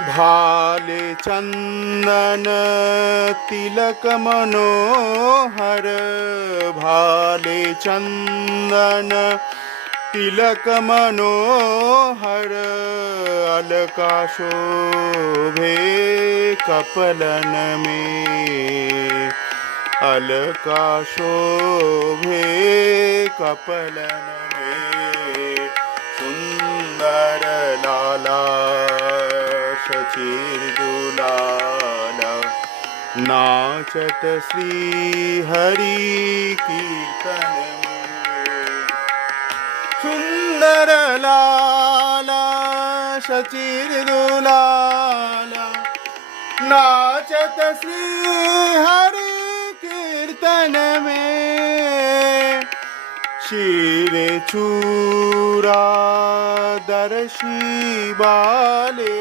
भाले चंदन तिलक मनोहर, भाले चंदन तिलक मनोहर, अलका शोभे कपलन में, अलका शोभे कपलन में। सुंदर लाला शचिर दुलाला, नाचत श्री हरि कीर्तन में। सुंदर लाला शचिर दुलाला, नाचत श्री हरि कीर्तन में। शीरे चूरा दर्शी बाले,